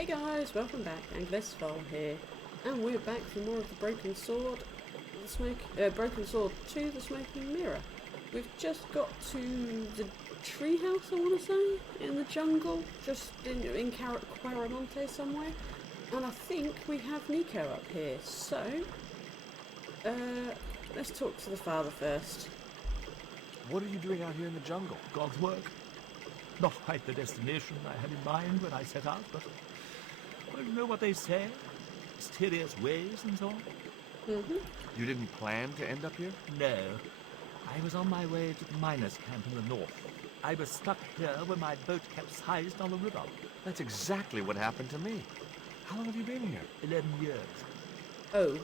Hey guys, welcome back. Anglaisefolle here, and we're back for more of the Broken Sword, Broken Sword to the Smoking Mirror. We've just got to the treehouse, I want to say, in the jungle, just in Quaramonte somewhere, and I think we have Nico up here. So, let's talk to the father first. What are you doing out here in the jungle? God's work. Not quite the destination I had in mind when I set out, but, well, you know what they say? Mysterious ways and so on. You didn't plan to end up here? No. I was on my way to the miners' camp in the north. I was stuck here when my boat capsized on the river. That's exactly what happened to me. How long have you been here? 11 years. Oh,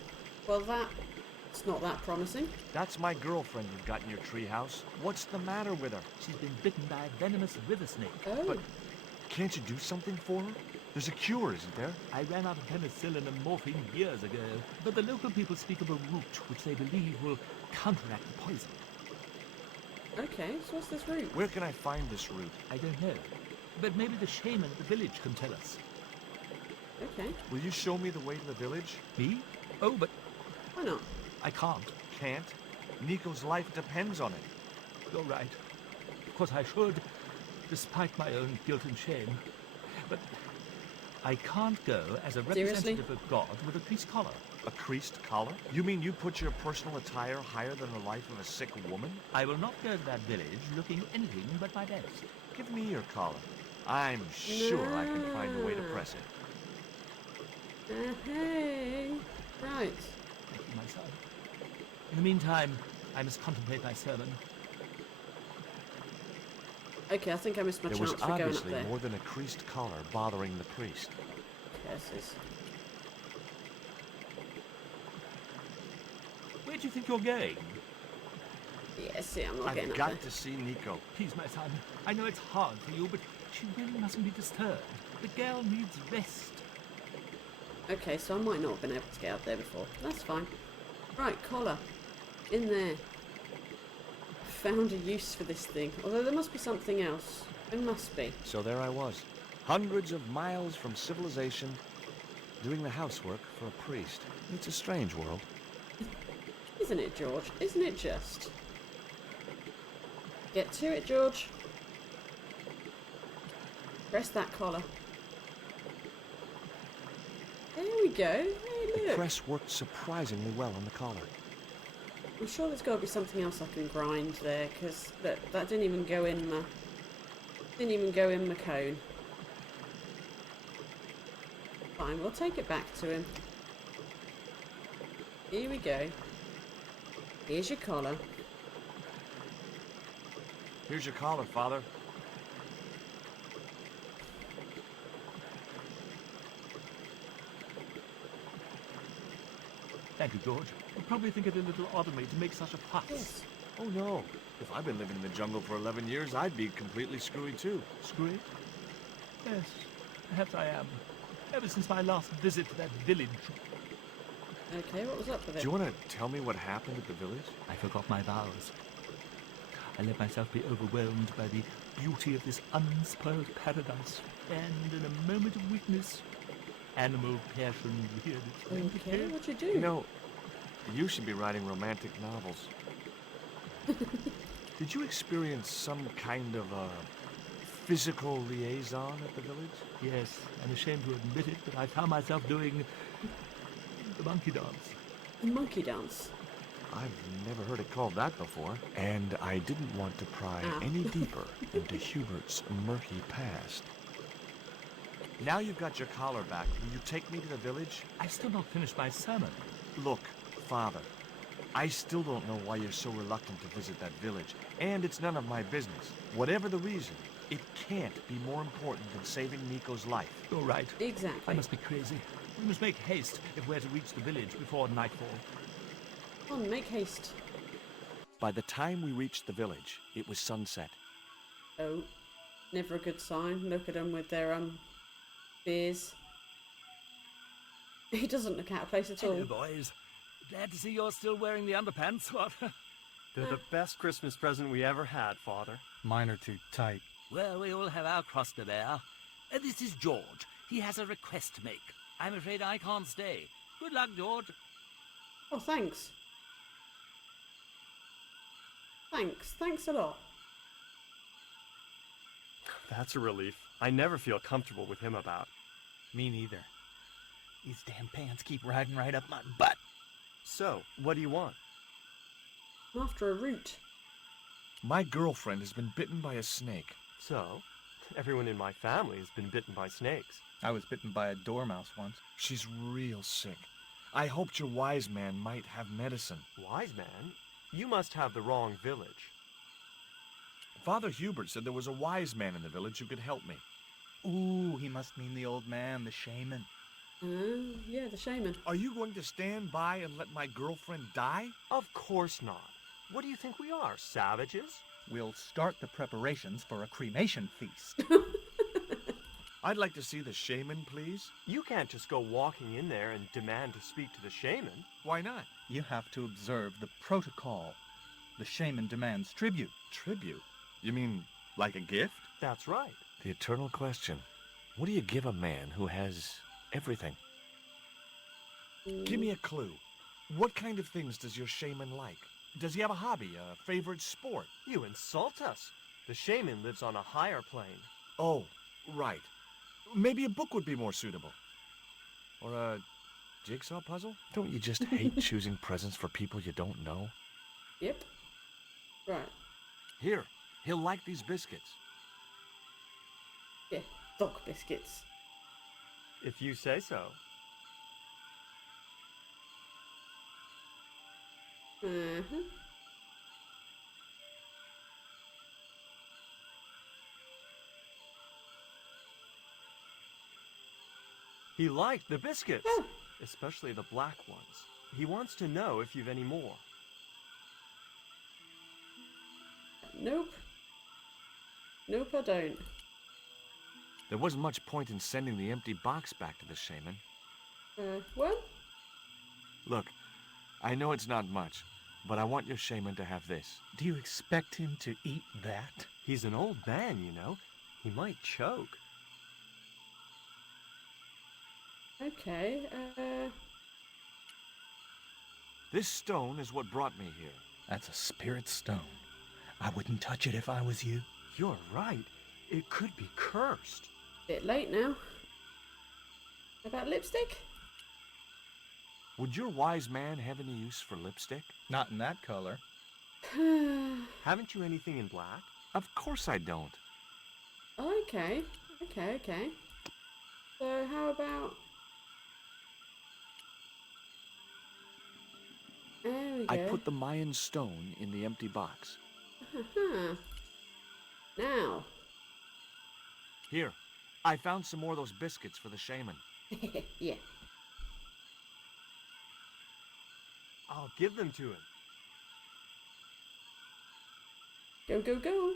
well that's not that promising. That's my girlfriend you've got in your treehouse. What's the matter with her? She's been bitten by a venomous river snake. Oh. But can't you do something for her? There's a cure, isn't there? I ran out of penicillin and morphine years ago, but the local people speak of a root which they believe will counteract the poison. Okay, so what's this route? Where can I find this root? I don't know, but maybe the shaman at the village can tell us. Okay, Will you show me the way to the village? Me? Oh, but why not? I can't. Can't? Nico's life depends on it. You're right. Of course I should, despite my own guilt and shame. But I can't go as a representative of God with a priest collar. A creased collar? You mean you put your personal attire higher than the life of a sick woman? I will not go to that village looking anything but my best. Give me your collar. I'm sure I can find a way to press it. Hey. Right. Thank you, my son. In the meantime, I must contemplate my sermon. Okay, I think I missed my There chance was for going up obviously there. more than a creased collar bothering the priest. Curses. Where do you think you're going? Yeah, see, I'm not getting I've up got there. to see Nico. Please, my son. I know it's hard for you, but she really mustn't be disturbed. The girl needs rest. Okay, so I might not have been able to get up there before. That's fine. Right, collar. In there. Found a use for this thing. Although there must be something else. There must be. So there I was, hundreds of miles from civilization, doing the housework for a priest. It's a strange world. Isn't it, George? Isn't it just? Get to it, George. Press that collar. There we go. Hey, The look. press worked surprisingly well on the collar. I'm sure there's got to be something else I can grind there, because that didn't even go in my cone. Fine, we'll take it back to him. Here we go. Here's your collar. Here's your collar, Father. Thank you, George. You'll probably think it a little odd of me to make such a fuss. Yes. Oh no, if I've been living in the jungle for 11 years, I'd be completely screwy too. Screwy? Yes, perhaps I am. Ever since my last visit to that village, Okay, what was up with Do it? you want to tell me what happened at the village? I forgot my vows. I let myself be overwhelmed by the beauty of this unspoiled paradise, and in a moment of weakness, animal passion reared its rampant Okay, head. what'd you do? You know, you should be writing romantic novels. Did you experience some kind of physical liaison at the village? Yes, I'm ashamed to admit it, but I found myself doing the monkey dance. The monkey dance. I've never heard it called that before. And I didn't want to pry Ow. any deeper into Hubert's murky past. Now you've got your collar back, will you take me to the village? I've still not finished my sermon. Look, Father, I still don't know why you're so reluctant to visit that village, and it's none of my business. Whatever the reason, it can't be more important than saving Nico's life. You're right. Exactly. I must be crazy. We must make haste if we're to reach the village before nightfall. Come on, make haste. By the time we reached the village, it was sunset. Oh, never a good sign. Look at them with their beers. He doesn't look out of place at all. Hello, boys. Glad to see you're still wearing the underpants. What? They're the best Christmas present we ever had, Father. Mine are too tight. Well, we all have our cross to bear. This is George. He has a request to make. I'm afraid I can't stay. Good luck, George. Oh, thanks. Thanks a lot. That's a relief. I never feel comfortable with him about. Me neither. These damn pants keep riding right up my butt. So, what do you want? I'm after a root. My girlfriend has been bitten by a snake. So, everyone in my family has been bitten by snakes. I was bitten by a dormouse once. She's real sick. I hoped your wise man might have medicine. Wise man? You must have the wrong village. Father Hubert said there was a wise man in the village who could help me. Ooh, he must mean the old man, the shaman. Yeah, the shaman. Are you going to stand by and let my girlfriend die? Of course not. What do you think we are, savages? We'll start the preparations for a cremation feast. I'd like to see the shaman, please. You can't just go walking in there and demand to speak to the shaman. Why not? You have to observe the protocol. The shaman demands tribute. Tribute? You mean like a gift? That's right. The eternal question. What do you give a man who has everything? Give me a clue. What kind of things does your shaman like? Does he have a hobby, a favorite sport? You insult us. The shaman lives on a higher plane. Oh, right. Maybe a book would be more suitable. Or a jigsaw puzzle? Don't you just hate choosing presents for people you don't know? Yep. Right. Here, he'll like these biscuits. Yeah, dog biscuits. If you say so. Uh-huh. He liked the biscuits, Oh. especially the black ones. He wants to know if you've any more. Nope. Nope, I don't. There wasn't much point in sending the empty box back to the shaman. What? Look, I know it's not much, but I want your shaman to have this. Do you expect him to eat that? He's an old man, you know. He might choke. Okay, This stone is what brought me here. That's a spirit stone. I wouldn't touch it if I was you. You're right. It could be cursed. bit late now. About lipstick? Would your wise man have any use for lipstick? Not in that color. Haven't you anything in black? Of course I don't. Okay. So how about... There we go. I put the Mayan stone in the empty box. Now. Here, I found some more of those biscuits for the shaman. Yeah. I'll give them to him. Go, go, go.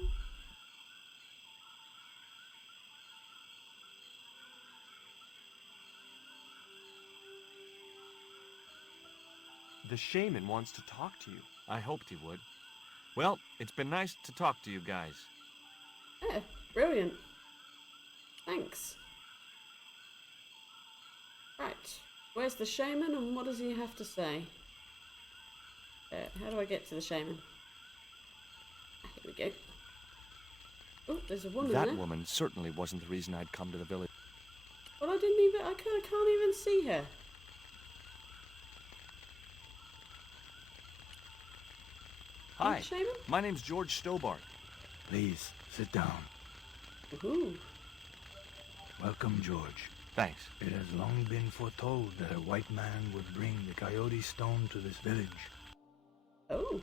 The shaman wants to talk to you. I hoped he would. Well, it's been nice to talk to you guys. Yeah, brilliant. Thanks. Right. Where's the shaman and what does he have to say? How do I get to the shaman? Here we go. Oh, there's a woman That there. woman certainly wasn't the reason I'd come to the village. Well, I can't even see her. Hi, Shaman? my name's George Stobart. Please, sit down. Ooh. Welcome, George. Thanks. It has long been foretold that a white man would bring the coyote stone to this village. Oh.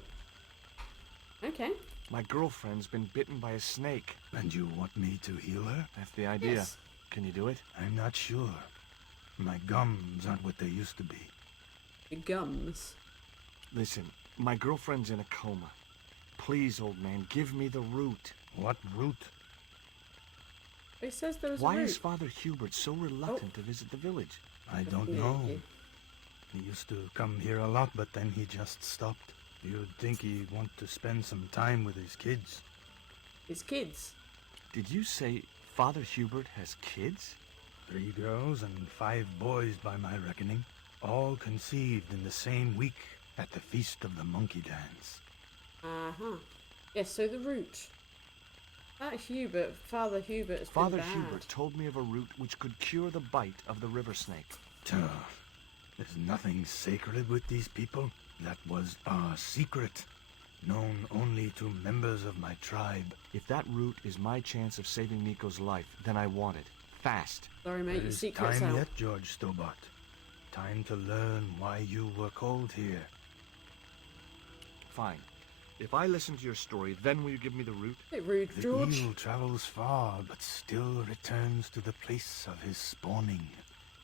Okay. My girlfriend's been bitten by a snake. And you want me to heal her? That's the idea. Yes. Can you do it? I'm not sure. My gums aren't what they used to be. Your gums. Listen, my girlfriend's in a coma. Please, old man, give me the root. What root? It says there was Why a root. is Father Hubert so reluctant to visit the village? I don't Yeah, know. yeah. He used to come here a lot, but then he just stopped. You'd think he'd want to spend some time with his kids. His kids. Did you say Father Hubert has kids? 3 girls and 5 boys by my reckoning, all conceived in the same week at the Feast of the Monkey Dance. Uh-huh. Yes, so the root. That Hubert, Father Hubert has Father been bad. Hubert told me of a root which could cure the bite of the river snake. Tuh. There's nothing sacred with these people. That was our secret, known only to members of my tribe. If that root is my chance of saving Nico's life, then I want it. Fast. Sorry, mate, There your is secret's time out. yet, George Stobart. Time to learn why you were called here. Fine. If I listen to your story, then will you give me the root? Bit rude, The George. eel travels far, but still returns to the place of his spawning.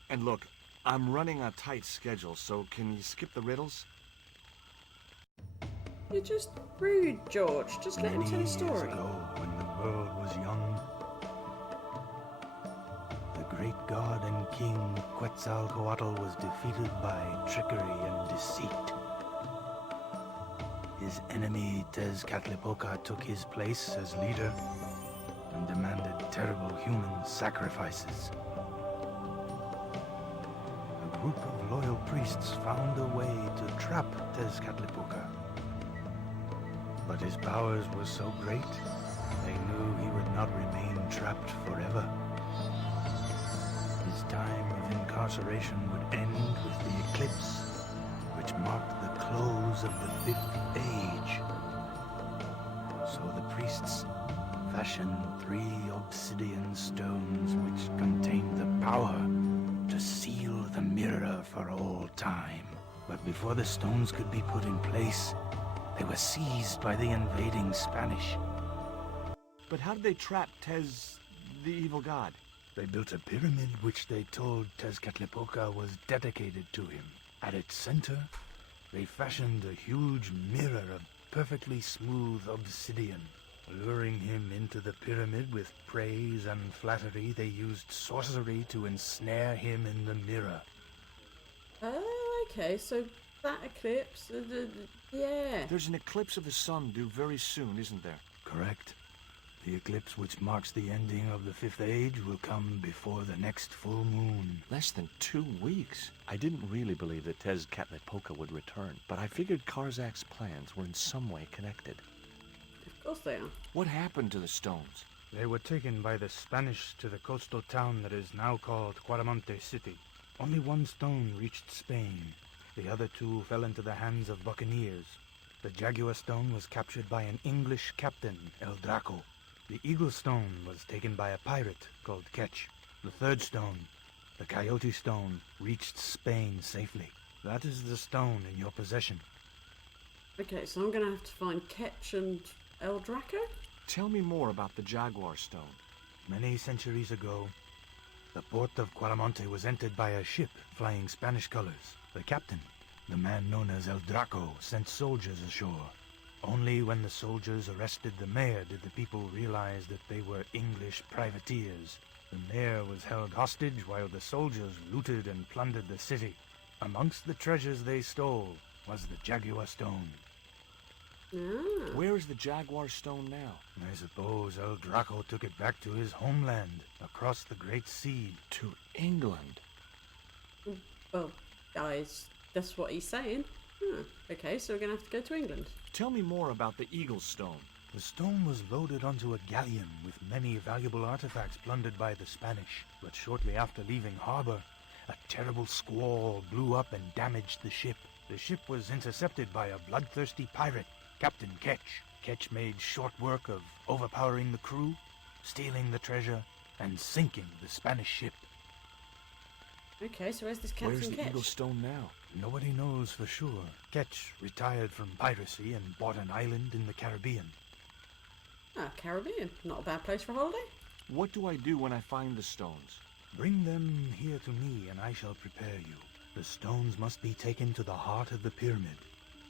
And look, I'm running a tight schedule, so can you skip the riddles? You're just rude, George. Just let him Many tell his years story. ago, when the world was young, the great god and king Quetzalcoatl was defeated by trickery and deceit. His enemy Tezcatlipoca took his place as leader and demanded terrible human sacrifices. A group of loyal priests found a way to trap Tezcatlipoca. But his powers were so great, they knew he would not remain trapped forever. His time of incarceration would end with the eclipse, which marked the close of the 5th age. So the priests fashioned 3 obsidian stones which contained the power to seal the mirror for all time. But before the stones could be put in place, they were seized by the invading Spanish. But how did they trap Tez, the evil god? They built a pyramid which they told Tezcatlipoca was dedicated to him. At its center, they fashioned a huge mirror of perfectly smooth obsidian. Luring him into the pyramid with praise and flattery, they used sorcery to ensnare him in the mirror. Oh, okay, so that eclipse, yeah. There's an eclipse of the sun due very soon, isn't there? Correct. The eclipse which marks the ending of the 5th age will come before the next full moon. Less than 2 weeks. I didn't really believe that Tezcatlipoca would return, but I figured Karzak's plans were in some way connected. Of course they are. What happened to the stones? They were taken by the Spanish to the coastal town that is now called Quaramonte City. Only 1 stone reached Spain. The other 2 fell into the hands of buccaneers. The Jaguar stone was captured by an English captain, El Draco. The Eagle stone was taken by a pirate called Ketch. The 3rd stone, the Coyote stone, reached Spain safely. That is the stone in your possession. Okay, so I'm going to have to find Ketch and El Draco? Tell me more about the Jaguar stone. Many centuries ago, the port of Quaramonte was entered by a ship flying Spanish colors. The captain, the man known as El Draco, sent soldiers ashore. Only when the soldiers arrested the mayor did the people realize that they were English privateers. The mayor was held hostage while the soldiers looted and plundered the city. Amongst the treasures they stole was the Jaguar stone. Ah. Where is the Jaguar stone now? I suppose El Draco took it back to his homeland, across the Great Sea. To England. Well, guys, that's what he's saying. Okay, so we're going to have to go to England. Tell me more about the Eagle stone. The stone was loaded onto a galleon with many valuable artifacts plundered by the Spanish. But shortly after leaving harbor, a terrible squall blew up and damaged the ship. The ship was intercepted by a bloodthirsty pirate, Captain Ketch. Ketch made short work of overpowering the crew, stealing the treasure, and sinking the Spanish ship. Okay, so where's this Where's Captain the Eagle Ketch? stone now? Nobody knows for sure. Ketch retired from piracy and bought an island in the Caribbean. Ah, Caribbean. Not a bad place for a holiday. What do I do when I find the stones? Bring them here to me and I shall prepare you. The stones must be taken to the heart of the pyramid.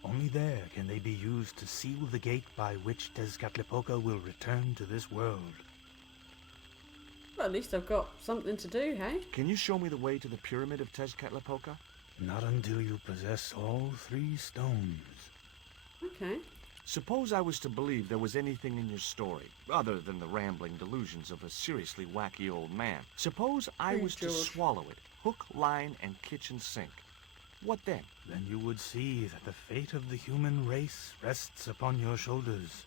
Only there can they be used to seal the gate by which Tezcatlipoca will return to this world. Well, at least I've got something to do, hey? Can you show me the way to the pyramid of Tezcatlipoca? Not until you possess all 3 stones. Okay. Suppose I was to believe there was anything in your story, other than the rambling delusions of a seriously wacky old man. Suppose I Hey, was to George. swallow it, hook, line, and kitchen sink. What then? Then you would see that the fate of the human race rests upon your shoulders.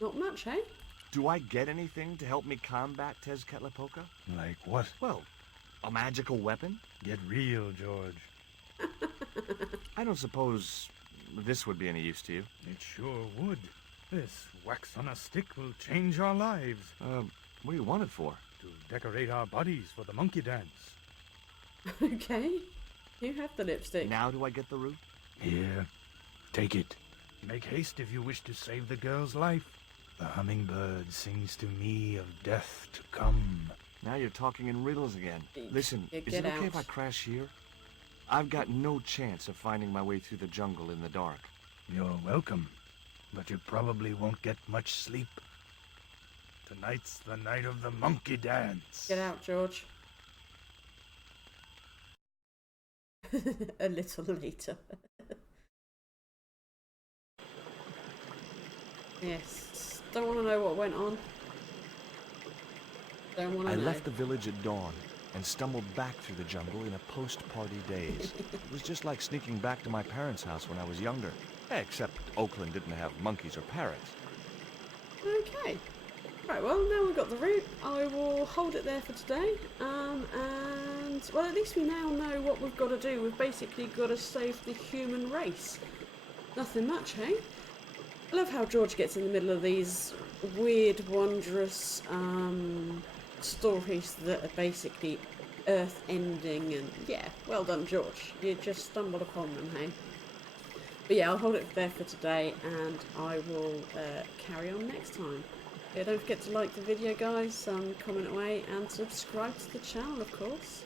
Not much, eh? Do I get anything to help me combat Tezcatlipoca? Like what? Well, a magical weapon? Get real, George. I don't suppose this would be any use to you. It sure would. This wax on a stick will change our lives. What do you want it for? To decorate our bodies for the monkey dance. Okay. You have the lipstick. Now do I get the root? Here, take it. Make haste if you wish to save the girl's life. The hummingbird sings to me of death to come. Now you're talking in riddles again. Listen, Yeah, is it get okay if I out. crash here? I've got no chance of finding my way through the jungle in the dark. You're welcome, but you probably won't get much sleep. Tonight's the night of the monkey dance. Get out, George. A little later. Yes. Don't want to know what went on. Don't want to I know. left the village at dawn and stumbled back through the jungle in a post-party daze. It was just like sneaking back to my parents' house when I was younger. Except Oakland didn't have monkeys or parrots. Okay. Right, well, now we've got the route. I will hold it there for today. And, well, at least we now know what we've got to do. We've basically got to save the human race. Nothing much, hey? I love how George gets in the middle of these weird, wondrous stories that are basically earth-ending. And, yeah, well done, George. You just stumbled upon them, hey? But, yeah, I'll hold it there for today, and I will carry on next time. Yeah, don't forget to like the video, guys, comment away, and subscribe to the channel, of course.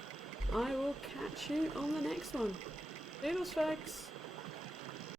I will catch you on the next one. Doodles, folks!